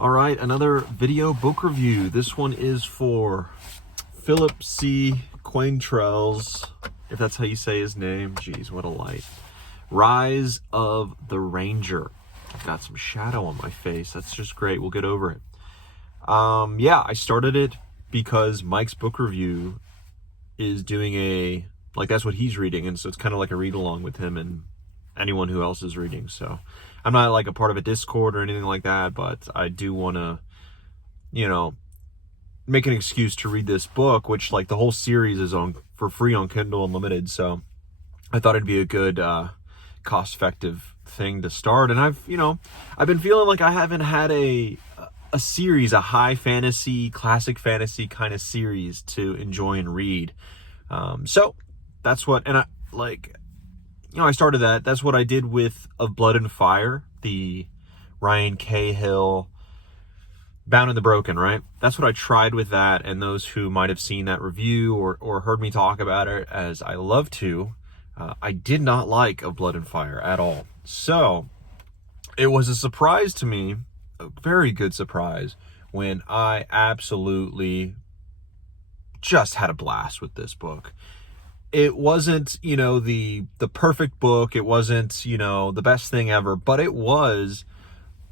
All right, another video book review. This one is for Phillip C. Quaintrell's, if that's how you say his name. Jeez, what a light. Rise of the Ranger. I've got some shadow on my face. That's just great. We'll get over it. Yeah, I started it because Mike's book review is doing that's what he's reading, and so it's kind of like a read along with him and anyone who else is reading. So I'm not like a part of a Discord or anything like that, but I do want to, make an excuse to read this book, which like the whole series is on for free on Kindle Unlimited. So I thought it'd be a good cost-effective thing to start. And I've been feeling like I haven't had a series, a high fantasy, classic fantasy kind of series to enjoy and read. So that's what, and I started that. That's what I did with Of Blood and Fire, the Ryan Cahill Bound and the Broken, right? That's what I tried with that, and those who might have seen that review or heard me talk about it, as I love to, I did not like Of Blood and Fire at all. So it was a surprise to me, a very good surprise, when I absolutely just had a blast with this book. It wasn't, the perfect book. It wasn't, the best thing ever, but it was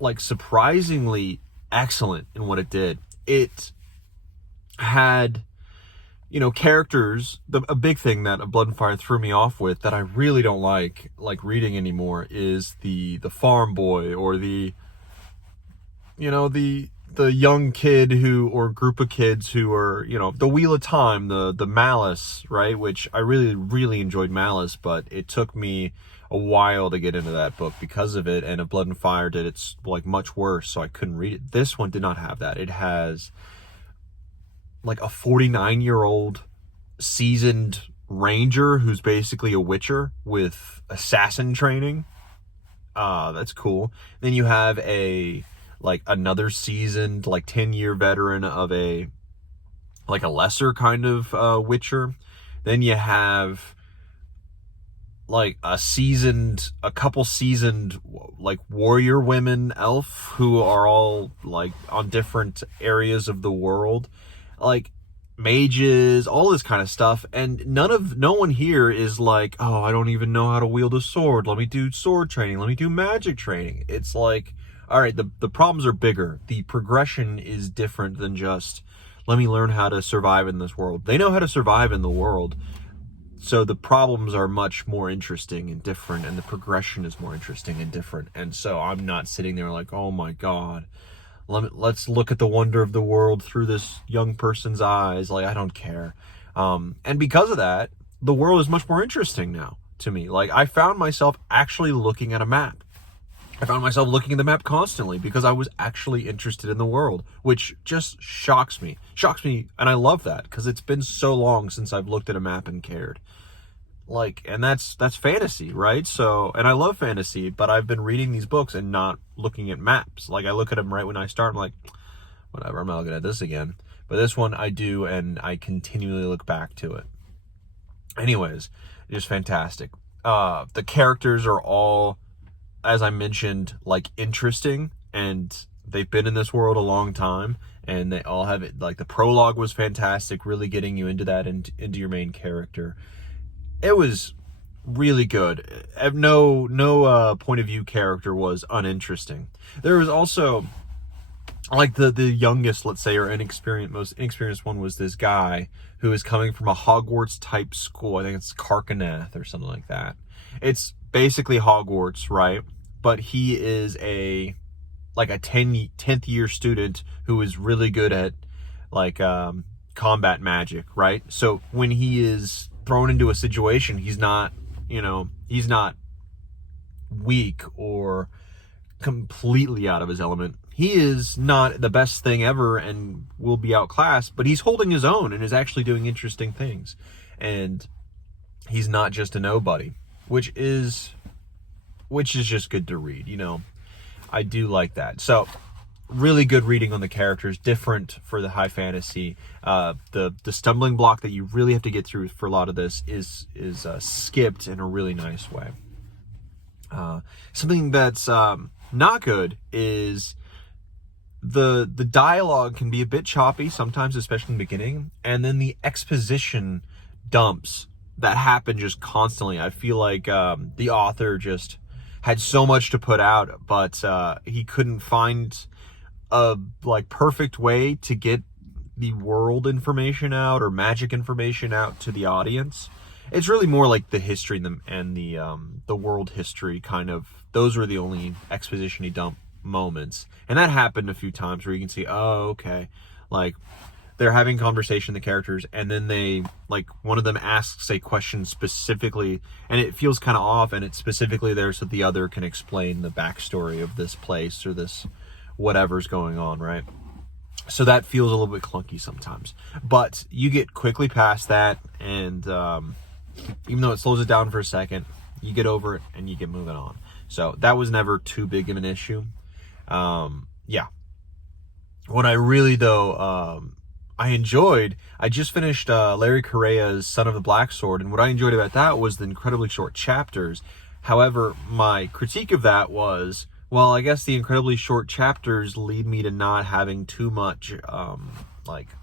like surprisingly excellent in what it did. It had, characters. A big thing that Blood and Fire threw me off with that I really don't like reading anymore is the farm boy, or the young kid or group of kids who are, the Wheel of Time, the Malice, right? Which I really, really enjoyed Malice, but it took me a while to get into that book because of it. And Of Blood and Fire did it's like much worse, so I couldn't read it. This one did not have that. It has like a 49-year-old seasoned ranger who's basically a witcher with assassin training. That's cool. Then you have another seasoned 10-year veteran of a lesser kind of witcher. Then you have a couple seasoned warrior women elf who are all on different areas of the world, mages, all this kind of stuff. And no one here is like, oh, I don't even know how to wield a sword, let me do sword training, let me do magic training. It's like, all right, the problems are bigger. The progression is different than just, let me learn how to survive in this world. They know how to survive in the world. So the problems are much more interesting and different, and the progression is more interesting and different. And so I'm not sitting there like, oh my God, let's look at the wonder of the world through this young person's eyes. I don't care. And because of that, the world is much more interesting now to me. I found myself actually looking at a map. I found myself looking at the map constantly because I was actually interested in the world, which just shocks me. And I love that because it's been so long since I've looked at a map and cared. And that's fantasy, right? So, and I love fantasy, but I've been reading these books and not looking at maps. I look at them right when I start, I'm like, whatever, I'm not looking at this again. But this one I do, and I continually look back to it. Anyways, just fantastic. The characters are all, as I mentioned, interesting, and they've been in this world a long time, and they all have it. The prologue was fantastic, really getting you into that and into your main character. It was really good. No point of view character was uninteresting. There was also the youngest, let's say, or most inexperienced one was this guy who is coming from a Hogwarts type school. I think it's Carcanath or something like that. It's basically Hogwarts, right? But he is a 10th year student who is really good at combat magic, right? So when he is thrown into a situation, he's not weak or completely out of his element. He is not the best thing ever and will be outclassed, but he's holding his own and is actually doing interesting things. And he's not just a nobody, which is just good to read. I do like that. So really good reading on the characters, different for the high fantasy. The stumbling block that you really have to get through for a lot of this is skipped in a really nice way. Something that's not good is the dialogue can be a bit choppy sometimes, especially in the beginning, and then the exposition dumps that happen just constantly. I feel like the author just had so much to put out, but he couldn't find a perfect way to get the world information out or magic information out to the audience. It's really more like the history and the world history kind of. Those were the only exposition-y dump moments, and that happened a few times where you can see, oh, okay, like they're having conversation, the characters, and then they one of them asks a question specifically, and it feels kind of off, and it's specifically there so the other can explain the backstory of this place or this whatever's going on, right? So that feels a little bit clunky sometimes, but you get quickly past that, and even though it slows it down for a second, you get over it and you get moving on. So that was never too big of an issue. Yeah. What I really, though, I enjoyed, I just finished Larry Correa's Son of the Black Sword, and what I enjoyed about that was the incredibly short chapters. However, my critique of that was, well, I guess the incredibly short chapters lead me to not having too much,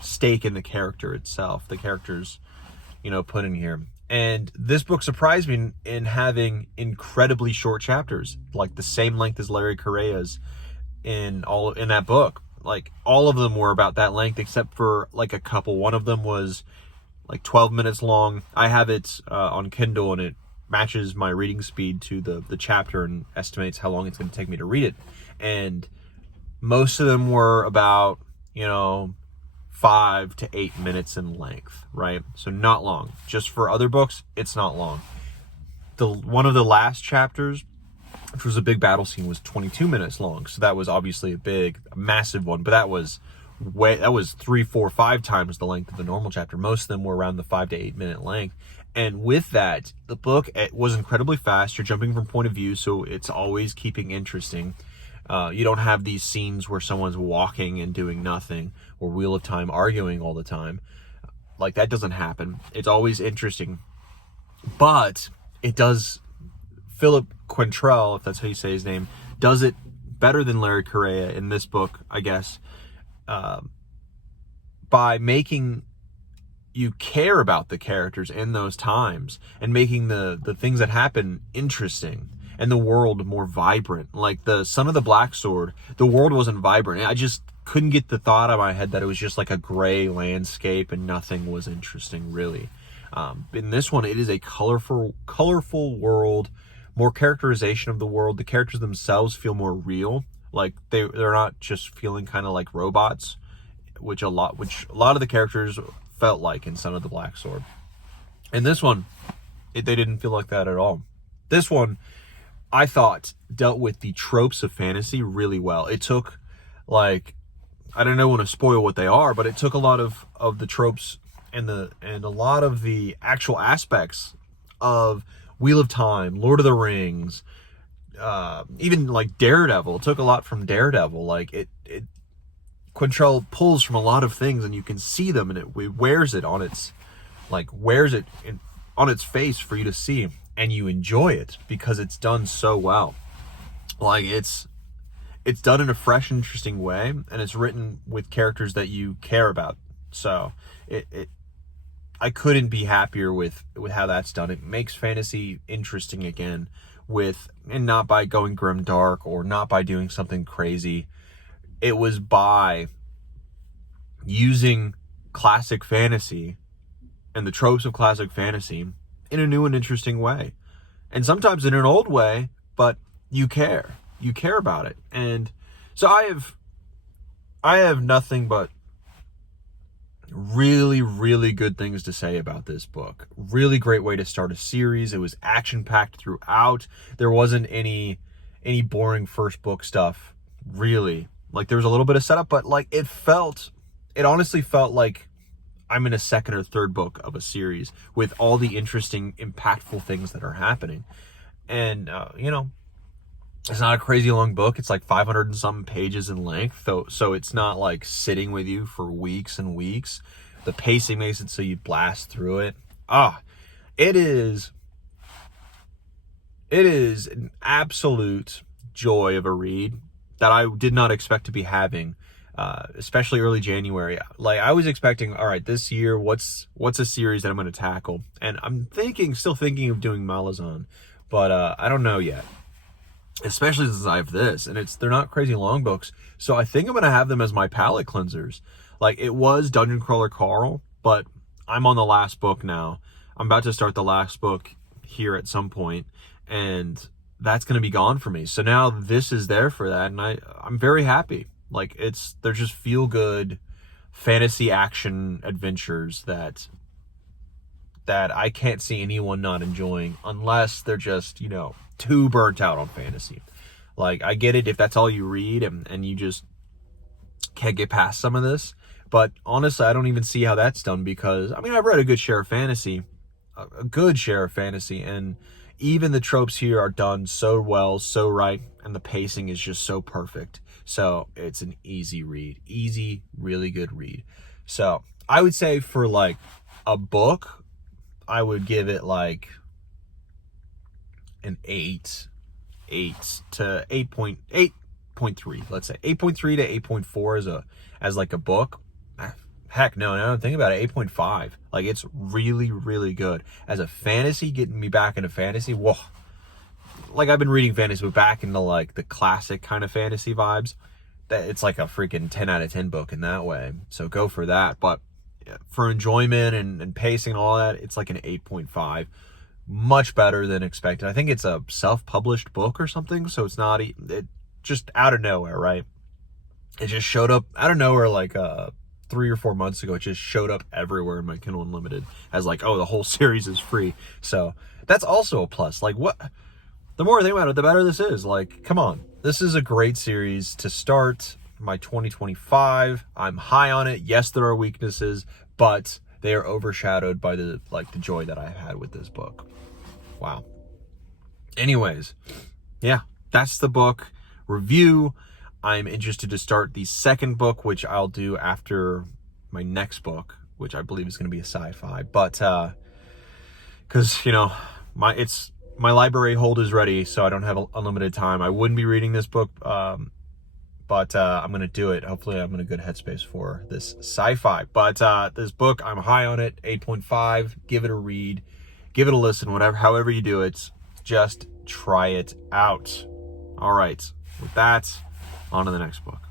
stake in the character itself, the characters, put in here. And this book surprised me in having incredibly short chapters, like the same length as Larry Correa's in that book. Like all of them were about that length, except for a couple. One of them was 12 minutes long. I have it on Kindle, and it matches my reading speed to the chapter and estimates how long it's going to take me to read it. And most of them were about 5 to 8 minutes in length, right? So not long. Just for other books, it's not long. One of the last chapters, which was a big battle scene, was 22 minutes long. So that was obviously a massive one, but that was 3, 4, 5 times the length of the normal chapter. Most of them were around the 5 to 8 minute length. And with that, the book, it was incredibly fast. You're jumping from point of view, so it's always keeping interesting. You don't have these scenes where someone's walking and doing nothing, or Wheel of Time arguing all the time. That doesn't happen. It's always interesting. But it does, Phillip Quaintrell, if that's how you say his name, does it better than Larry Correa in this book, I guess, by making you care about the characters in those times and making the things that happen interesting and the world more vibrant. Like the Son of the Black Sword, the world wasn't vibrant. I just couldn't get the thought out of my head that it was just a gray landscape and nothing was interesting, really. In this one, it is a colorful world, more characterization of the world. The characters themselves feel more real. They're not just feeling kind of like robots, which a lot of the characters felt like in Son of the Black Sword. In this one, they didn't feel like that at all. This one, I thought, dealt with the tropes of fantasy really well. It took, I don't want to spoil what they are, but it took a lot of the tropes and a lot of the actual aspects of Wheel of Time, Lord of the Rings, even Daredevil. It took a lot from Daredevil. Quaintrell pulls from a lot of things, and you can see them, and it wears it on its on its face for you to see, and you enjoy it because it's done so well. It's done in a fresh, interesting way, and it's written with characters that you care about. So I couldn't be happier with how that's done. It makes fantasy interesting again, and not by going grim dark or not by doing something crazy. It was by using classic fantasy and the tropes of classic fantasy in a new and interesting way. And sometimes in an old way, but you care. You care about it. And so I have nothing but really, really good things to say about this book. Really great way to start a series. It was action-packed throughout. There wasn't any boring first book stuff, really. There was a little bit of setup, but it honestly felt like I'm in a second or third book of a series with all the interesting, impactful things that are happening. And, it's not a crazy long book. It's 500 and some pages in length. So it's not sitting with you for weeks and weeks. The pacing makes it so you blast through it. It is an absolute joy of a read. that I did not expect to be having, especially early January. Like, I was expecting, all right, this year, what's a series that I'm going to tackle? And I'm still thinking of doing Malazan, but I don't know yet. Especially since I have this, and they're not crazy long books, so I think I'm gonna have them as my palate cleansers. Like, it was Dungeon Crawler Carl, but I'm on the last book now. I'm about to start the last book here at some point, and that's gonna be gone for me. So now this is there for that, and I'm very happy. Like, they're just feel good fantasy action adventures that I can't see anyone not enjoying, unless they're just, too burnt out on fantasy. Like, I get it if that's all you read and you just can't get past some of this, but honestly, I don't even see how that's done, because I've read a good share of fantasy, and even the tropes here are done so well, so right, and the pacing is just so perfect. So it's an easy read, really good read. So I would say for like a book, I would give it like an 8 to 8.3, let's say 8.3 to 8.4 as like a book. Heck no, now I'm thinking about it, 8.5. Like, it's really, really good as a fantasy, getting me back into fantasy. Whoa, like, I've been reading fantasy, but back into like the classic kind of fantasy vibes. That it's like a freaking 10 out of 10 book in that way. So go for that. But for enjoyment and pacing and all that, it's like an 8.5. Much better than expected. I think it's a self-published book or something, so it's not, it just out of nowhere, right? It just showed up out of nowhere like 3 or 4 months ago. It just showed up everywhere in my Kindle Unlimited as like, oh, the whole series is free. So that's also a plus. Like, what? The more I think about it, the better this is. Like, come on. This is a great series to start my 2025. I'm high on it. Yes, there are weaknesses, but they are overshadowed by the joy that I've had with this book. Wow. Anyways, yeah, that's the book review. I'm interested to start the second book, which I'll do after my next book, which I believe is going to be a sci-fi. But because my library hold is ready, so I don't have unlimited time. I wouldn't be reading this book, but I'm going to do it. Hopefully I'm in a good headspace for this sci-fi. But this book, I'm high on it, 8.5. Give it a read. Give it a listen, however you do it. Just try it out. All right. With that, on to the next book.